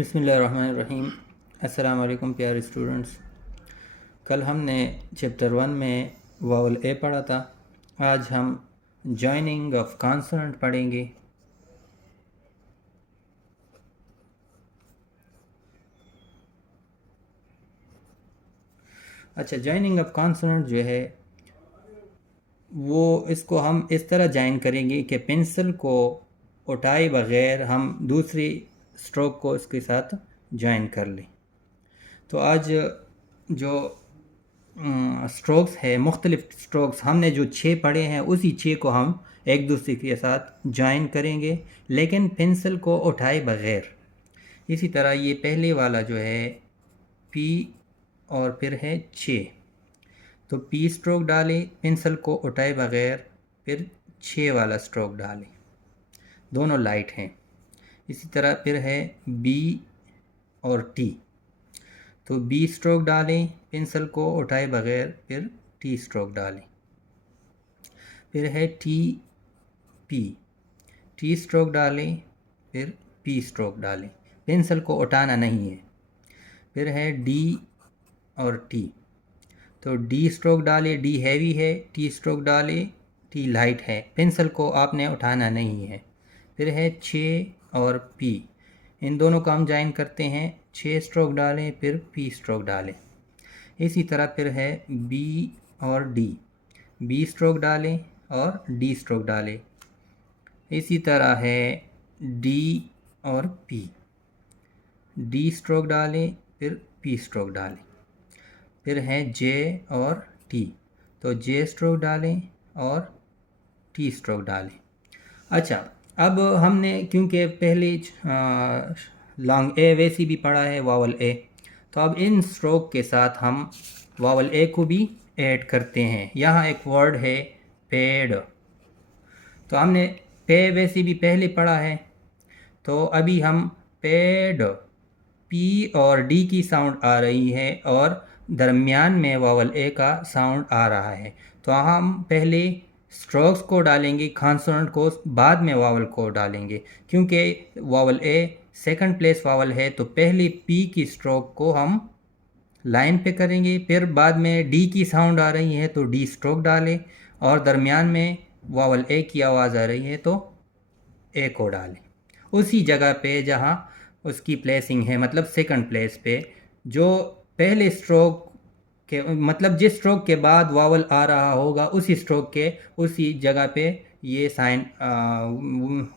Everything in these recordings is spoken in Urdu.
بسم اللہ الرحمن الرحیم۔ السلام علیکم پیارے اسٹوڈنٹس۔ کل ہم نے چیپٹر 1 میں واول اے پڑھا تھا۔ آج ہم جوائننگ آف کانسوننٹ پڑھیں گے۔ اچھا، جوائننگ آف کانسوننٹ جو ہے وہ اس کو ہم اس طرح جوائن کریں گے کہ پنسل کو اٹھائے بغیر ہم دوسری اسٹروک کو اس کے ساتھ جوائن کر لیں۔ تو آج جو اسٹروکس ہے، مختلف اسٹروکس ہم نے جو 6 پڑھے ہیں، اسی 6 کو ہم ایک دوسرے کے ساتھ جوائن کریں گے، لیکن پنسل کو اٹھائے بغیر۔ اسی طرح یہ پہلے والا جو ہے پی اور پھر ہے 6، تو پی اسٹروک ڈالیں پنسل کو اٹھائے بغیر، پھر 6 والا اسٹروک ڈالیں، دونوں لائٹ ہیں۔ اسی طرح پھر ہے بی اور ٹی، تو بی اسٹروک ڈالیں پنسل کو اٹھائے بغیر، پھر ٹی اسٹروک ڈالیں۔ پھر ہے ٹی پی، ٹی اسٹروک ڈالیں، پھر پی اسٹروک ڈالیں، پنسل کو اٹھانا نہیں ہے۔ پھر ہے ڈی اور ٹی، تو ڈی اسٹروک ڈالیں، ڈی ہیوی ہے، ٹی اسٹروک ڈالیں، ٹی لائٹ ہے، پنسل کو آپ نے اٹھانا نہیں ہے۔ پھر ہے 6 اور پی، ان دونوں کو ہم جوائن کرتے ہیں، 6 اسٹروک ڈالیں، پھر پی اسٹروک ڈالیں۔ اسی طرح پھر ہے بی اور ڈی، بی اسٹروک ڈالیں اور ڈی اسٹروک ڈالیں۔ اسی طرح ہے ڈی اور پی، ڈی اسٹروک ڈالیں، پھر پی اسٹروک ڈالیں۔ پھر ہے جے اور ٹی، تو جے اسٹروک ڈالیں اور ٹی اسٹروک ڈالیں۔ اچھا، اب ہم نے کیونکہ پہلے لانگ اے ویسی بھی پڑھا ہے واول اے، تو اب ان اسٹروک کے ساتھ ہم واول اے کو بھی ایڈ کرتے ہیں۔ یہاں ایک ورڈ ہے پیڈ، تو ہم نے پے ویسی بھی پہلے پڑھا ہے، تو ابھی ہم پیڈ، پی اور ڈی کی ساؤنڈ آ رہی ہے اور درمیان میں واول اے کا ساؤنڈ آ رہا ہے، تو ہم پہلے اسٹروکس کو ڈالیں گے، کانسوننٹ کو، بعد میں واول کو ڈالیں گے۔ کیونکہ واول اے سیکنڈ پلیس واول ہے، تو پہلے پی کی اسٹروک کو ہم لائن پہ کریں گے، پھر بعد میں ڈی کی ساؤنڈ آ رہی ہے تو ڈی اسٹروک ڈالیں، اور درمیان میں واول اے کی آواز آ رہی ہے تو اے کو ڈالیں، اسی جگہ پہ جہاں اس کی پلیسنگ ہے، مطلب سیکنڈ پلیس پہ، جو پہلے اسٹروک کے مطلب جس اسٹروک کے بعد واول آ رہا ہوگا اسی اسٹروک کے اسی جگہ پہ یہ سائن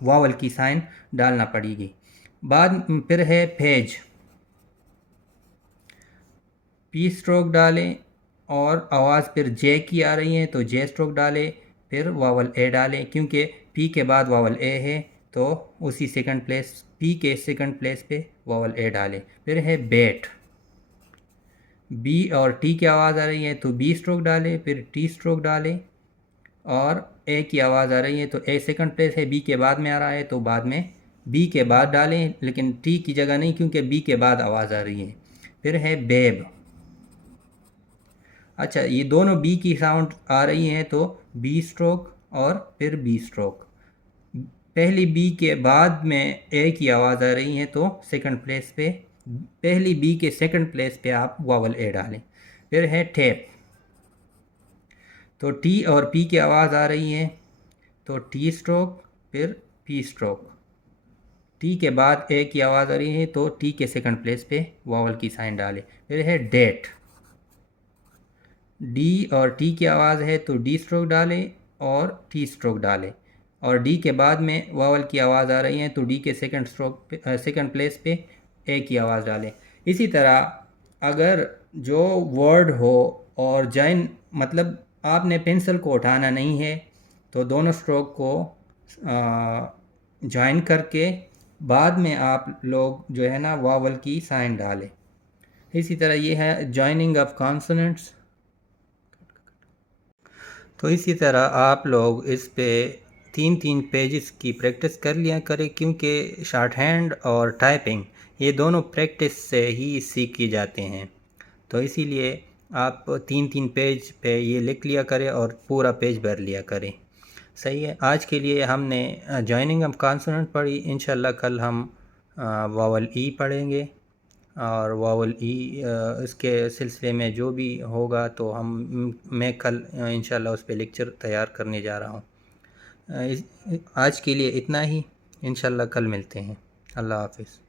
واول کی سائن ڈالنا پڑے گی۔ بعد پھر ہے پیج، پی اسٹروک ڈالیں اور آواز پھر جے کی آ رہی ہے تو جے اسٹروک ڈالیں، پھر واول اے ڈالیں، کیونکہ پی کے بعد واول اے ہے تو اسی سیکنڈ پلیس، پی کے سیکنڈ پلیس پہ واول اے ڈالیں۔ پھر ہے بیٹ، بی اور ٹی کی آواز آ رہی ہے تو بی اسٹروک ڈالیں، پھر ٹی اسٹروک ڈالیں، اور اے کی آواز آ رہی ہے تو اے سیکنڈ پلیس ہے، بی کے بعد میں آ رہا ہے تو بعد میں بی کے بعد ڈالیں، لیکن ٹی کی جگہ نہیں، کیونکہ بی کے بعد آواز آ رہی ہے۔ پھر ہے بیب، اچھا یہ دونوں بی کی ساؤنڈ آ رہی ہیں تو بی اسٹروک اور پھر بی اسٹروک، پہلی بی کے بعد میں اے کی آواز آ رہی ہے تو سیکنڈ پلیس پہ، پہلی بی کے سیکنڈ پلیس پہ آپ واول اے ڈالیں۔ پھر ہے ٹیپ، تو ٹی اور پی کی آواز آ رہی ہے تو ٹی اسٹروک، پھر پی اسٹروک، ٹی کے بعد اے کی آواز آ رہی ہے تو ٹی کے سیکنڈ پلیس پہ واول کی سائن ڈالیں۔ پھر ہے ڈیٹ، ڈی اور ٹی کی آواز ہے تو ڈی اسٹروک ڈالیں اور ٹی اسٹروک ڈالیں، اور ڈی کے بعد میں واول کی آواز آ رہی ہے تو ڈی کے سیکنڈ پلیس پہ اے کی آواز ڈالیں۔ اسی طرح اگر جو ورڈ ہو اور جوائن، مطلب آپ نے پنسل کو اٹھانا نہیں ہے تو دونوں اسٹروک کو جوائن کر کے بعد میں آپ لوگ جو ہے نا واول کی سائن ڈالیں۔ اسی طرح یہ ہے جوائننگ آف کانسوننٹس۔ تو اسی طرح آپ لوگ اس پہ 3 پیجز کی پریکٹس کر لیا کریں، کیونکہ شارٹ ہینڈ اور ٹائپنگ یہ دونوں پریکٹس سے ہی سیکھی جاتے ہیں، تو اسی لیے آپ 3 پیج پہ یہ لکھ لیا کریں اور پورا پیج بھر لیا کریں۔ صحیح ہے، آج کے لیے ہم نے جوائننگ آف کانسوننٹ پڑھی، انشاءاللہ کل ہم واول ای پڑھیں گے، اور واول ای اس کے سلسلے میں جو بھی ہوگا تو میں کل انشاءاللہ اس پہ لیکچر تیار کرنے جا رہا ہوں۔ آج کے لیے اتنا ہی، انشاءاللہ کل ملتے ہیں۔ اللہ حافظ۔